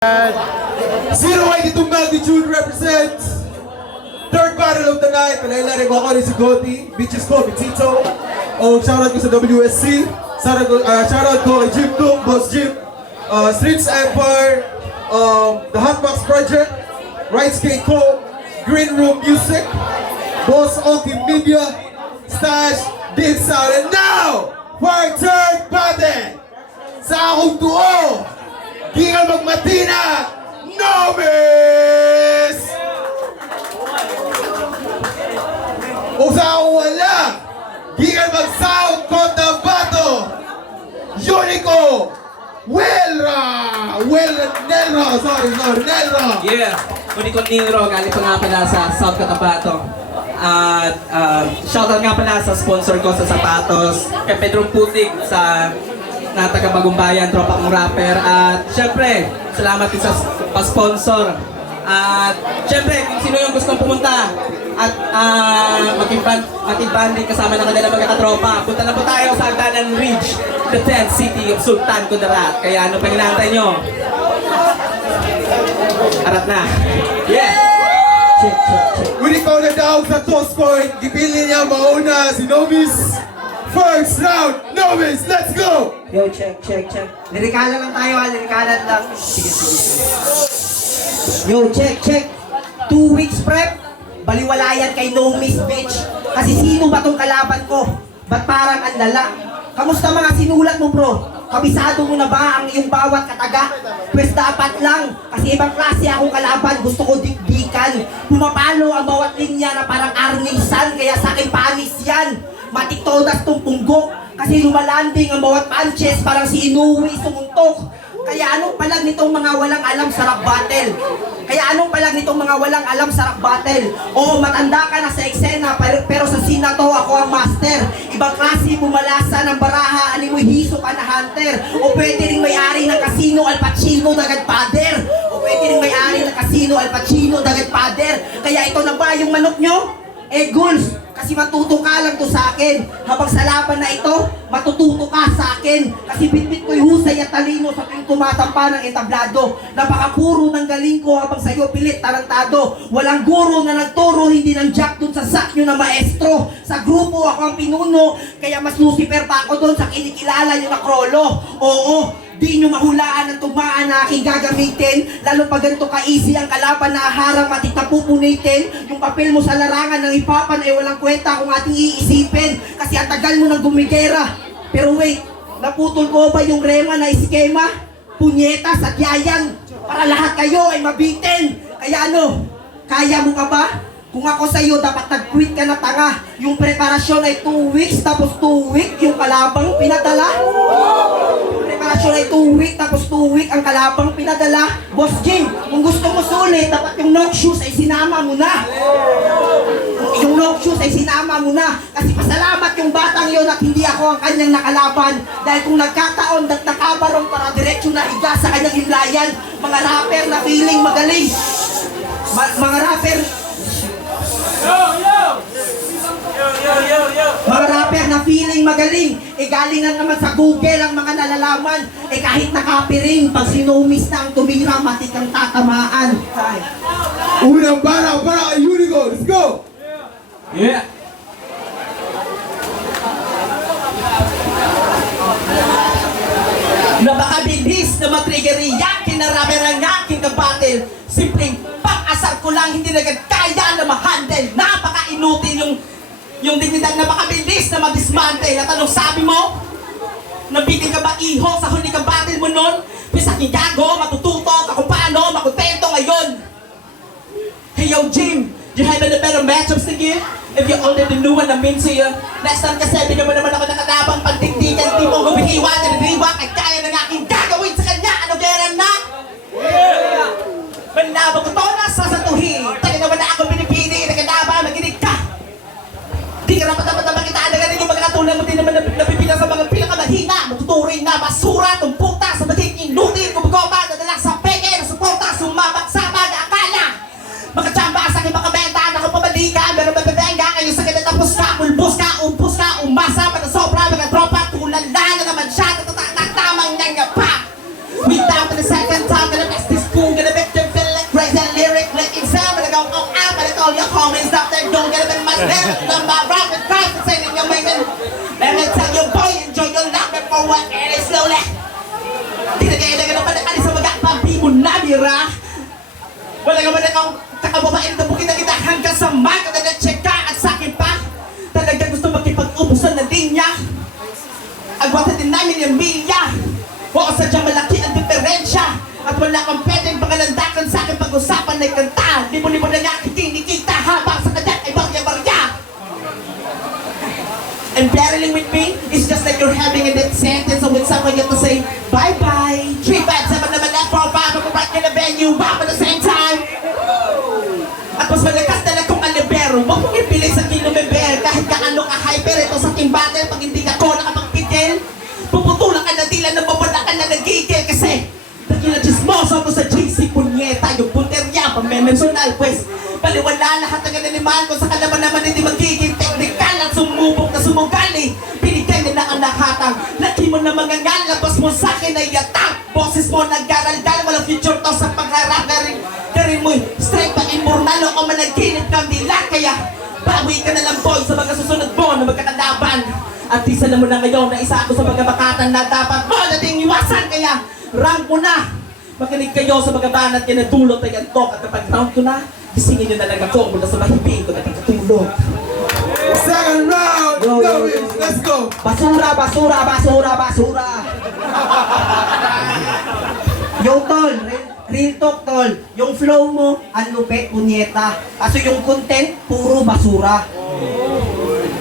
082 magnitude represents third battle of the night. Palailari ko ako rin si Gotti, bitches ko, Bitito. O shoutout ko sa WSC. Shoutout ko kay Jim Tung, Boss Jim. Streets Empire, The Hotbox Project, Right Skate Co, Green Room Music, Boss Oki Media, Stash, Deep Sound. And now, for our third battle, sa akong duo, Gingal Magmatina, Nobis! O sa akong wala, Gingal Mag-Sound, Cotabato, Unico, Nelro, sorry, Nelro. Yeah, Unico Nilro, galing pa nga pala sa South Cotabato. At shoutout nga pala sa sponsor ko sa sapatos, kay Pedro Putik sa na taga Bagong Bayan, tropa kong rapper. At syempre, salamat din sa pa-sponsor. At syempre, kung sino yung gustong pumunta at mag-banding kasama ng kanila magkakatropa, punta na po tayo sa Agdanan Ridge, the 10th city of Sultan Kudarat. Kaya ano pang inaantay nyo? Arat na. Yeah! Check. Unico na daw sa toss point, gipili niya mauna si Nobis. First round, Nobis, let's go! Yo, check. Lirikala lang tayo lirikalan lang. Sige. Yo, check. 2 weeks prep, baliwalayan kay No Miss bitch. Kasi sino ba tong kalaban ko? Ba't parang ang lala? Kamusta mga sinulat mo bro? Kabisado mo na ba ang iyong bawat kataga? Pwes dapat lang, kasi ibang klase akong kalaban, gusto ko dikdikan. Pumapalo ang bawat linya na parang arnisan, kaya sa akin panis yan. Matiktodas tong punggok, kasi lumalanding ang bawat punches, parang si Inuwi sumuntok. Kaya anong palag nitong mga walang alam sa rap battle? Oo, matanda ka na sa eksena, pero sa sina to ako ang master. Ibang klase bumalasa ng baraha, animoy hiso ka na hunter. O pwede rin may-ari ng casino, Al Pacino, dagad pader. Kaya ito na ba yung manok nyo? Goals, kasi matuto ka lang to sa akin. Habang sa laban na ito, matututo ka sa akin. Kasi bitbit ko'y husay at talino sa tuwing tumatampa ng entablado. Napakapuro ng galing ko habang sa'yo pilit tarantado. Walang guro na nagturo, hindi ng jack dun sa sakyo na maestro. Sa grupo ako ang pinuno, kaya mas Lucifer pa ako dun sa kinikilala nyo na krolo. Oo, di nyo mahulaan ang tumaan na aking gagamitin. Lalo pag ganito ka-easy ang kalaban na harang matik na pupunitin. Yung papel mo sa larangan ng ipapan ay walang kwenta kung ating iisipin. Kasi ang tagal mo ng gumigera. Pero wait, naputol ko ba yung rema na iskema? Punyeta sa yayan para lahat kayo ay mabitin. Kaya ano, kaya mo ka ba? Kung ako sa'yo, dapat nag-quit ka na tanga. Yung preparasyon ay 2 weeks, tapos 2 week yung kalabang pinadala. Preparasyon ay 2 week, tapos 2 week ang kalabang pinadala. Boss Jim, kung gusto mo sulit, dapat yung knock shoes ay sinama mo na. Kasi pasalamat yung batang yon at hindi ako ang kanyang nakalaban. Dahil kung nagkataon, nakabarong para diretso na higa sa kanyang himlayan. Mga rapper na feeling magaling. Mga rapper na feeling magaling, galing lang naman sa Google ang mga nalalaman. Kahit nakapiring, pag sinumis na ang tumira, matik ang tatamaan. Unang para kay Unico, let's go! Yeah! Napakabilis na matrigger yakin na rami ng yakin ka battle. Simpleng pang-asar ko lang, hindi na kaya na ma-handle. Napaka-inutin yung dignidad, napakabilis na ma-dismantle. At anong sabi mo? Nabitin ka ba iho sa huli ka battle mo nun? Pisaking gago, matututo ka kung paano makontento ngayon. Hey yo Jim, you have a better matchups to give? If you already knew what I mean to you. Next time kasi bigyan mo naman ako nakadabang pagdigdigan. Di mo gumihiwa, naliliwa, at kaya ng aking gagawin sa kanya. Ano kaya na? Yeah! Manabang ko to na sasatuhin. Tayo naman na ako pinipili, nakadaba, maginig ka. Di ka rapat naman kita, nagaling yung mga katulad mo din naman napipila sa mga pinakamahina. Matuturing na basura, tumputa sa magiging inutin, kumagoma, nadala sa peke, nasuporta, sumabak sa pag-akala. Makachamba sa aking makabenta, nakapabalikan, pero mababenga kayo sa kanya tapos ka, pulbos ka, umpos ka, umasa, patasobra, mga tropa, tulala na naman siya, tamang niya nga pa. Without the second time, gonna mess this Let my rocket cross and say in your making. Let me tell you, boy, enjoy your life before what it is slowly. Tinagay na pa na sa mga papi mo nabira. Wala ka man akong kakababain na bukid na kita hanggang sa mic at na-check ka at sa akin pa. Talaga gusto makipag-ubusan na linya. Agwata din namin yung milya. Oo, sadyang malaki ang diferensya. At wala kang pwedeng pangalandakan sa akin pag-usapan ay kanta. Libo-libo na nga kinikita habang sa kanya ay barya-barya. And battling with me is just like you're having a death sentence. So with someone you have to say, bye-bye. 3, 5, 7, naman left, 4, 5, I'm back in the venue, back at the same time. At mas malakas na lang kung alibero. Huwag mong ipili sa kilometer. Kahit kaano ka hyper, ito sa team battle. Pag hindi ka ko nakapagpigil, puputulan ka na dila na mawala ka na nagigil. Kasi, nagkinadismoso ko sa GC punyeta. Yung punterya, pamemensonal, pues. Baliwala lahat ng animal ko sa kalaban naman hindi magiging technical at sumubok na sumugali. Binigay nila ang lahatang laki mo na mga labas mo sa akin ay yatak. Boses mo nag-aral-gal, walang future to sa pagharap na rin mo'y straight pa immortal o managinip kang dila. Kaya bawi ka na lang boy sa mga susunod mo na magkakalaban. At isa na mo na ngayon na isa ako sa mga bakatan na dapat mo nating iwasan. Kaya rank mo na. Makinig kayo sa mga banat yan na dulot ay antok. At kapag round ko na, gisingin nyo na lang ako mula sa mahibig ko na pagkatulog. Second round! Go, Go, go, Wills! Let's go! Basura, basura, basura, basura. Yung tol, real talk tol, yung flow mo, ang lupet, punyeta. Kaso yung content, puro basura.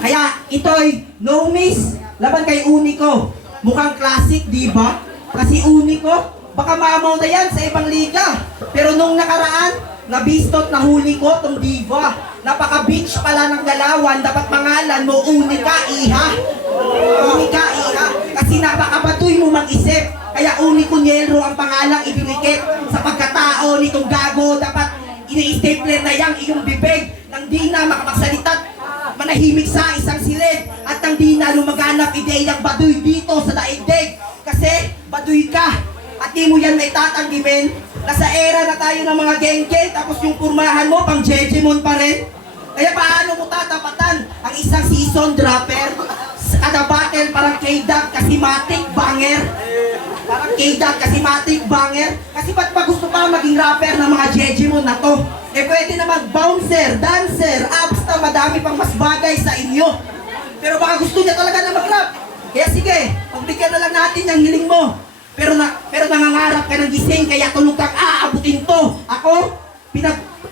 Kaya ito'y no miss, laban kay Unico. Mukhang classic, di ba? Kasi Unico, baka maamaw na yan sa ibang liga. Pero nung nakaraan, nabistot na huli ko tong diva. Napaka-beach pala ng galawan. Dapat pangalan mo, Unika Iha. Unika Iha. Kasi napakabatoy mo mag-isip. Kaya Unico Nielro ang pangalang ibinikit. Sa pagkatao nitong gago, dapat ini-stapler na yang iyong bibig. Nang di na makapagsalita, manahimik sa isang silid. At nang di na lumaganap ideyang baduy dito sa daigdig. Kasi baduy ka. At di mo yan may tatanggi, men. Nasa era na tayo ng mga geng-geng, tapos yung kurmahan mo, pang Jejemon pa rin. Kaya paano mo tatapatan ang isang season dropper? Kada battle, parang K-Dog, kasi matik, banger. Parang K-Dog, kasi matik, banger. Kasi ba't pa gusto pa maging rapper ng mga Jejemon na to? Eh pwede na mag-bouncer, dancer, absta, madami pang mas bagay sa inyo. Pero baka gusto niya talaga na mag-rap. Kaya sige, pagbigyan na lang natin yung hiling mo. Pero nangangarap ka ng gising, kaya tulog kang aabutin to. Ako,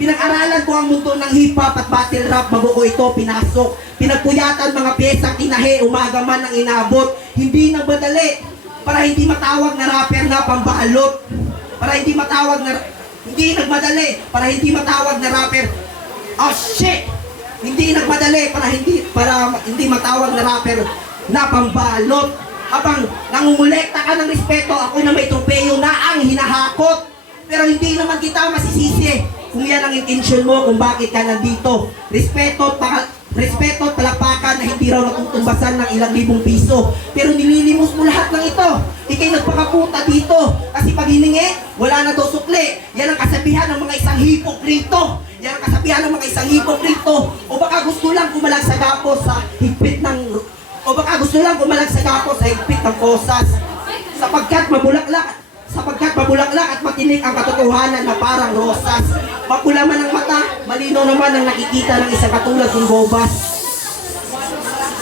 pinag-aralan ko ang mundo ng hip-hop at battle rap bago ko ito pinasok. Pinagpuyatan mga pyesang tinahe, umaga man ang inabot. Hindi nagmadali, para hindi matawag na rapper na pambalot. Para hindi matawag na, hindi nagmadali, para hindi matawag na rapper. Oh shit! Hindi nagmadali, para hindi matawag na rapper na pambalot. Habang nangungulekta ka ng respeto, ako na may tropeyo na ang hinahakot. Pero hindi naman kita masisisi kung yan ang intention mo kung bakit ka nandito. Respeto at palakpakan na hindi raw natutumbasan ng ilang libong piso. Pero nililimos mo lahat ng ito. Ika'y nagpakaputa dito. Kasi pag hiningi, wala na daw sukli. Yan ang kasabihan ng mga isang hipokrito. Yan ang kasabihan ng mga isang hipokrito. O baka gusto lang kumalang sa gapos sa higpit ng... O baka gusto lang gumalag sa gapos sa higpit ng kosas. Sapagkat mabulaklak at matinik ang katotohanan na parang rosas. Mapula man ang mata, malinaw naman ang nakikita ng isang katulad ng gobas.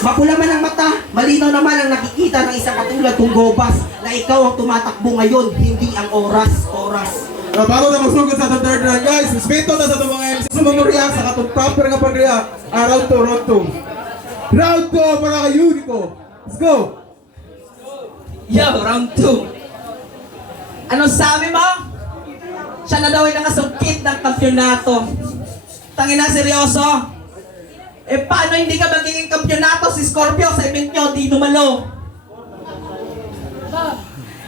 Mapula man ang mata, malinaw naman ang nakikita ng isang katulad ng gobas. Na ikaw ang tumatakbo ngayon, hindi ang oras. Bago na magsugod sa itong third round, guys, respeto na sa itong mga MC. Sumamuriyak sa katong proper nga pag-react. Round 2. Round 2 para kay Unico. Let's go! Yo, round 2. Anong sabi mo? Siya na daw ay nakasungkit ng kampyonato. Tangina, seryoso? Eh, paano hindi ka magiging kampyonato si Scorpio sa event nyo, di dumalo?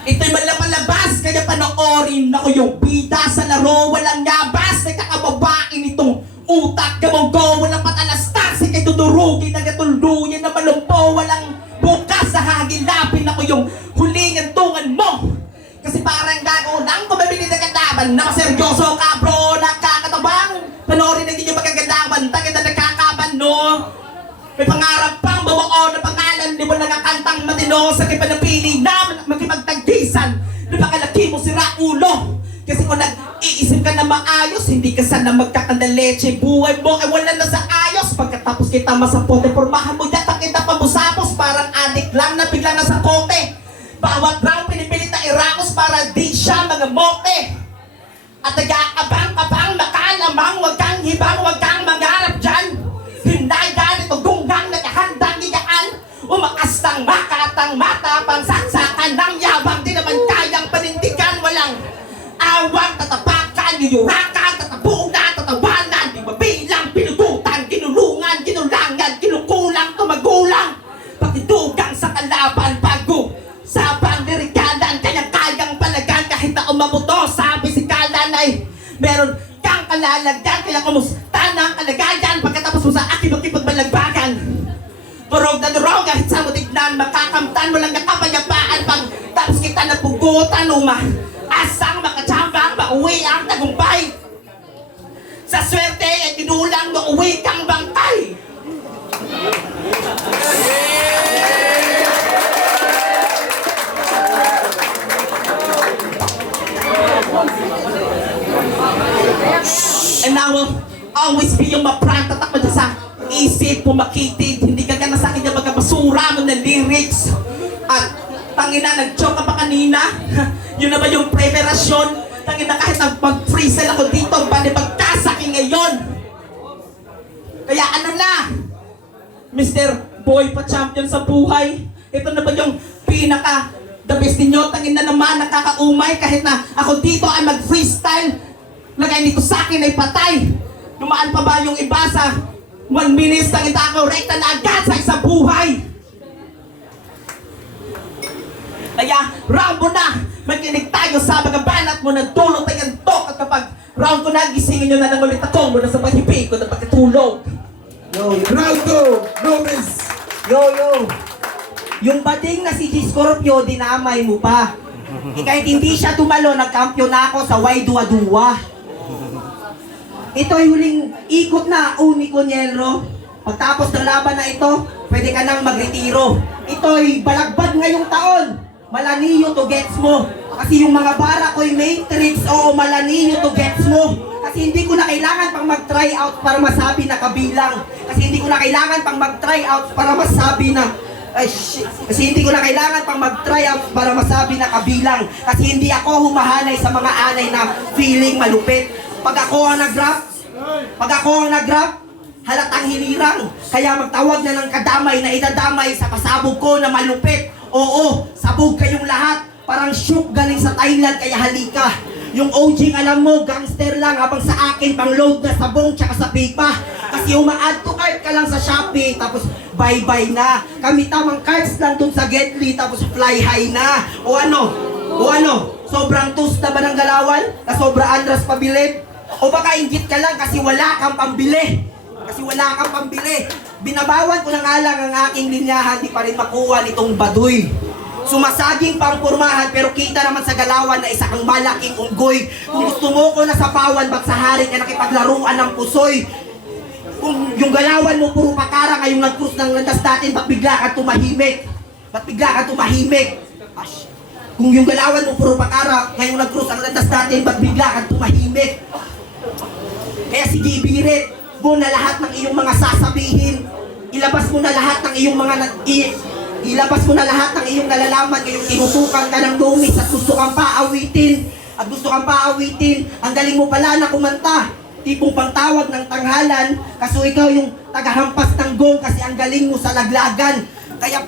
Ito'y malapalabas, kaya panoorin ako yung bida sa laro. Walang yabas, nagkakababain itong utak gamonggo. Walang patalastas, kay tudurugin, nagatuluyan na malumpo. Walang bukas sa hagilapin ako yung huling antungan mo. Kasi parang gago lang kumabili na kadaban. Nakaseryoso ka bro, nakakatabang. Panoorin na din yung magkagandaban, tagad na nakakabanon. matino sa kipanapili na makipagtagdisan. Napakalaki mo si Raulo. Kasi kung nag-iisip ka na maayos, hindi ka sana magkakandaleche. Buhay mo ay wala na sa ayos. Pagkatapos kita masapote, pormahan mo yata kita pamusapos. Parang adik lang na biglang nasa kote. Bawat round pinipilit na irakos para di siya mga mote. At nag-aabang-abang makalamang, wag kang hibang, wag kang mangarap dyan. Hindayan ito gunggang nakahandang igaan. Umakas ng makatang matapang saksakan ng yabang. Di naman kayang panindigan, walang awang tatapakan, yuyurakan, tatabunan, tatawanan. Di mabilang, pinututan, kinulungan, kinulangan, kinukulang, tumagulang. Patidugang sa kalaban, bago sabang lirikalan. Kayang-kayang palagan kahit na umabuto. Sabi si Kalan ay meron kang kalalagyan. Kaya kumusta ng kalagayan pagkatapos mo sa aking magkipagbalagbagan. Durog na durog kahit sa mutignan, makakamtan mo lang nakapayapaan. Pag tapos kita napugutan, asang makachambang, mauwi ang tagumpay. Sa swerte ay tinulang na uwi kang bangkay. And I will always be yung ma-prime. Tatak mo dyan sa isip mo makitid. Hindi ka gana sa akin yung magkabasura mo na lyrics. At tangina, nag-joke ka pa kanina. Yun naman yung preparasyon. Tangina, kahit mag-freestyle ako dito, bali magkasaki ngayon. Kaya ano na, Mr. Boy pa champion sa buhay. Ito na ba yung pinaka the best ninyo? Tangina naman, nakakaumay. Kahit na ako dito ay mag-freestyle, lagay nito sa akin ay patay. Dumaan pa ba yung iba sa 1 minute? Tangina ako, rekta na agad sa isang buhay. Kaya round mo na, makinig tayo sa mga banat mo na tulog tayo tok. At kapag round ko na, gisingin nyo na lang ulit ako mula sa pahibig ko na pagkatulog. Round 2, no miss. Yo. Yung bading na si G Scorpio, dinamay mo pa. Kahit hindi siya tumalo, nagkampiyon na ako sa Y2-2. Ito ay huling ikot na, Unico Nielro. Pagtapos ng laban na ito, pwede ka nang magretiro. Ito ay balagbag ngayong taon. Malanillo to gets mo. Kasi yung mga bara ko'y matrix, oo, malanillo to gets mo. Kasi hindi ko na kailangan pang mag-try out para masabi na kabilang. Kasi hindi ko na kailangan pang mag-try out para masabi na Kasi hindi ko na kailangan pang mag-try out para masabi na kabilang. Kasi hindi ako humahanay sa mga anay na feeling malupit. Pag ako ang nag-rap, halatang hinirang. Kaya magtawag na ng kadamay na idadamay sa pasabog ko na malupit. Oo, sabog kayong lahat. Parang shook galing sa Thailand, kaya halika. Yung OG alam mo, gangster lang. Habang sa akin, pang load na sabong tsaka sa pipa. Kasi uma-add to cart ka lang sa Shopee, tapos bye-bye na. Kami tamang cards lang dun sa Getly, tapos fly high na. O ano, sobrang tus na ba ng galawan? Na sobra andras pabilib? O baka inggit ka lang kasi wala kang pambili. Binabawan ko na nga lang ang aking linyahan, di pa rin makuha nitong baduy. Sumasaging pang pormahan pero kita naman sa galawan na isa kang malaking unggoy. Kung gusto mo ko na sa pawan, ba't sa hari ka nakipaglaruan ng pusoy? Kung yung galawan mo puro pakara ngayong nag-cruise ng landas natin, ba't bigla ka tumahimik? Kung yung galawan mo puro pakara ngayong nag-cruise ang landas natin, ba't bigla ka tumahimik? Kaya sige, ibirit mo na lahat ng iyong mga sasabihin. Ilabas mo na lahat ng iyong nalalaman. Ngayong tinutukan ka ng lumis at gusto kang paawitin. Ang galing mo pala na kumanta. Tipong pangtawag ng tanghalan. Kaso ikaw yung tagahampas ng gong kasi ang galing mo sa laglagan. Kaya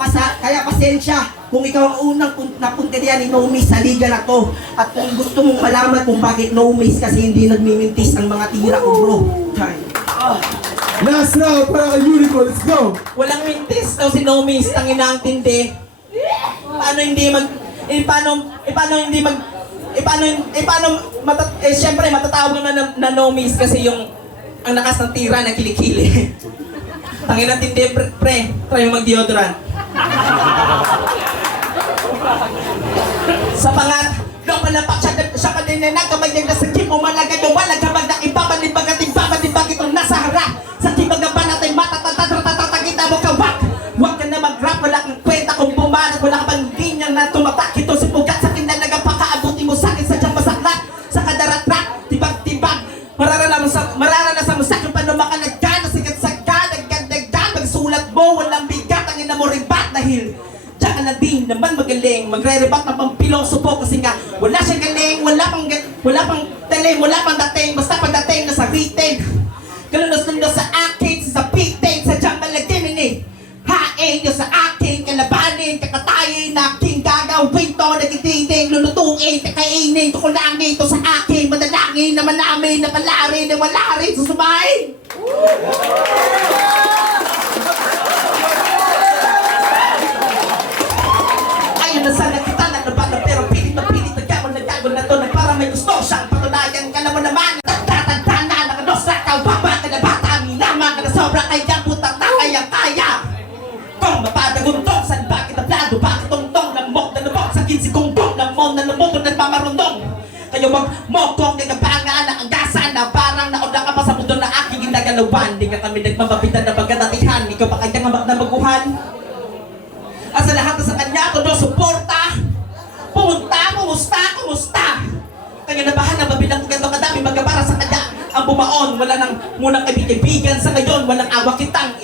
pasensya kung ikaw ang unang napunteriya ni No Miss sa liga na to. At kung gusto mong malaman kung bakit No Miss, kasi hindi nagmimintis ang mga tira ko, bro. Last round para kay Unico, let's go. Walang mintis daw si No Miss, tangina ang tindi. Siyempre matatawag naman na No Miss kasi yung ang lakas ng tira na kilikili. Tangina ang tindi, pre, try mo mag-deodorant. Sa pangat, nung palapak siya pa din na kamay niya sa kip, umalagay mo malagabag na ibabalibag itong nasa harap. Sa tibag na ba natin matatatagita mo ka, wag ka na mag-rap, wala kang kwenta kung bumanat, wala magaling. Magre-rebut ng pampilosopo kasi nga wala siyang galing, wala pang talim, wala pang dating, basta pagdating na sa written. Kalunos-lunos sa akin, sa pitin, sa diyang malagimin eh. Hain nyo sa akin, kalabanin, kakatayin, aking gagawin to, nagititin, lulutuin, kakainin, tukulangin to sa akin, manalangin, na malamin, na palarin, na wala rin, susumahin. Ayun na sana kita na nabala, pero pilit na gagawin na to, na parang may gusto siyang patunayan ka naman naman. Nagtatanda na, nakanosra ka, baba ka na bata, minama ka na sobra, kaya putang na kaya. Kung mapadaguntong, saan bakit na plado, bakit tongtong, lamok na lumok, sa kinsi kong bong, lamon na lumutong, nagmamarundong. Kayo magmokong, nagabangaan na ang gasa na parang nauna ka pa sa mundo na aking ginagalawan. Di ka kami nagmamapitan na pagkatatihan, ikaw pa kanyang na maguhan. At sa lahat na sa kanya, todo suporta. Kumusta? Kanya nabahan na mabilang ganto kadami magkabara sa kanya. Ang bumaon, wala nang munang kaibigan sa ngayon, walang awa kitang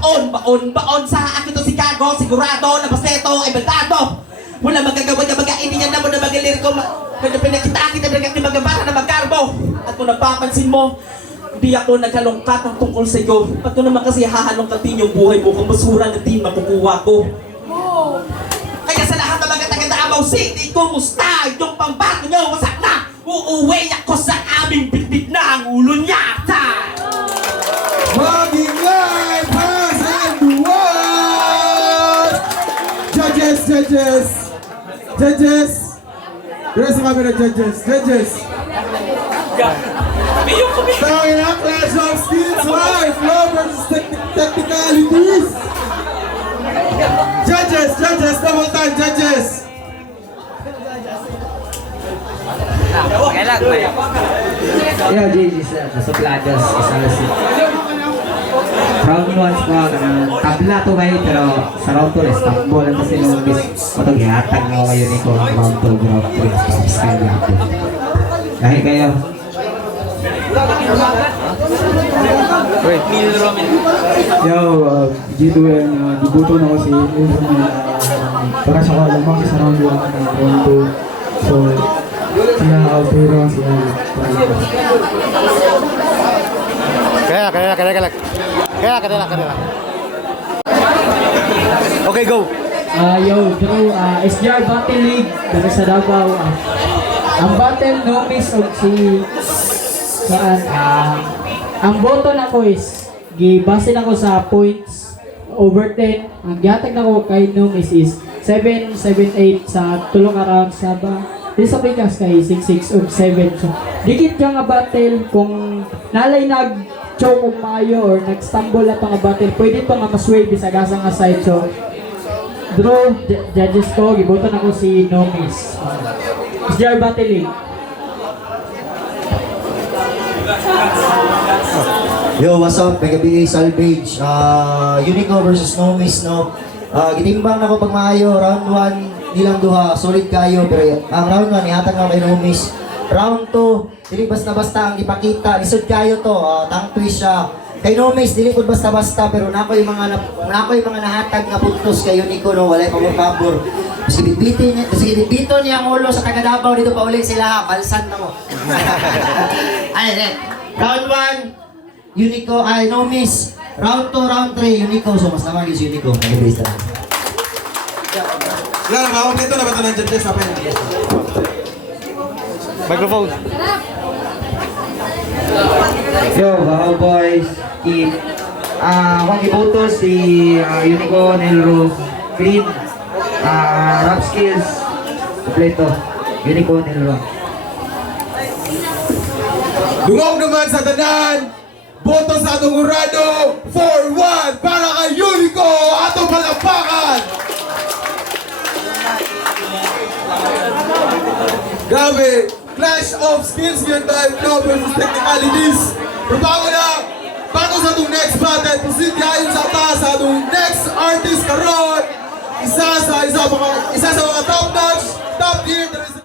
baon sa akin to si Gago, sigurado na baseto ay bandado. Wala magagawa na mag-ainihan na mo na magalir ko, kaya pinakita kita na naging magabara na magkarbo. At kung napapansin mo, di ako naghalongkat ng tungkol sa iyo. Ba't ko naman kasi hahalongkatin yung buhay mo kung basura na din makukuha ko. Kaya sa lahat ng mga taga-Davao City, kumusta? Yung pambato nyo, wasak na. Uuwi ako sa aming bitbit na ang ulo niya. Maging live has and what? Judges. There's a camera, judges. Starring up Clash of Skills live, flow versus technicalities. Judges, double time, judges. Yo, JJ sa suplados, isa. Round 1 ko, tabla to kayo, pero sa round 2, stop ball ang kasi nung matag-ihatag na kayo ni ko, round 2, round 3, style natin. Dahil kayo. Yo, G2N, dibuto na ko si para sa kalamang sa round 1 ng round 2. So, sila Altero, sila Kaya. Okay, go. Yo, bro, SGR Battle League, dari sa Davao. Ang battle no miss og si saan, ang boto na ko is gibase na ko sa points over 10. Ang gihatag na ko kay no miss is 7, 7, 8 sa tulong ka round sa ba. Di sa pikas kay 6, 6 og 7. So, dikit ka nga battle kung nalay choke og maayo or nag-stumble na nga battle, pwede pa nga masway bisag asa nga side. So, draw, judges ko, giboto na ko si no miss. SGR Battle League. Yo, what's up? Megabigay Salvage. Unico versus No Miss, no? Gitimbang na ko pag maayo. Round 1, nilang duha. Solid kayo. Pero ang round 1, ihatag na kay No Miss. Round 2, dili basta-basta ang ipakita. Lisod kayo to. Tang twist siya. Kay No Miss, dili po basta-basta. Pero nako yung mga nahatag na puntos kay Unico, no? Walay pabor-pabor. Sige, bito niya ang ulo sa taga-Davao. Dito pa ulit sila. Balsan na mo. Round 1, Unico, No Miss. Round 2, round 3, Unico. So, mas naman is Unico. Nag-base na. Wala na ba? Kompleto na ba ito ng judges? Microphone. Yo, Bao Boys, team. Kung iboto si Unico, Nelro, Green, Rap Skills, kompleto. Unico, Nelro. Dungog naman sa tanan. Boto sa atong urado. 4-1 para kay Unico. Atong palapakan. Grabe. Clash of skills yun tayo. No versus technicalities. Pero bago sa atong next battle, proceed kayo sa taas sa atong next artist karon. Isa sa mga top notch, top tier.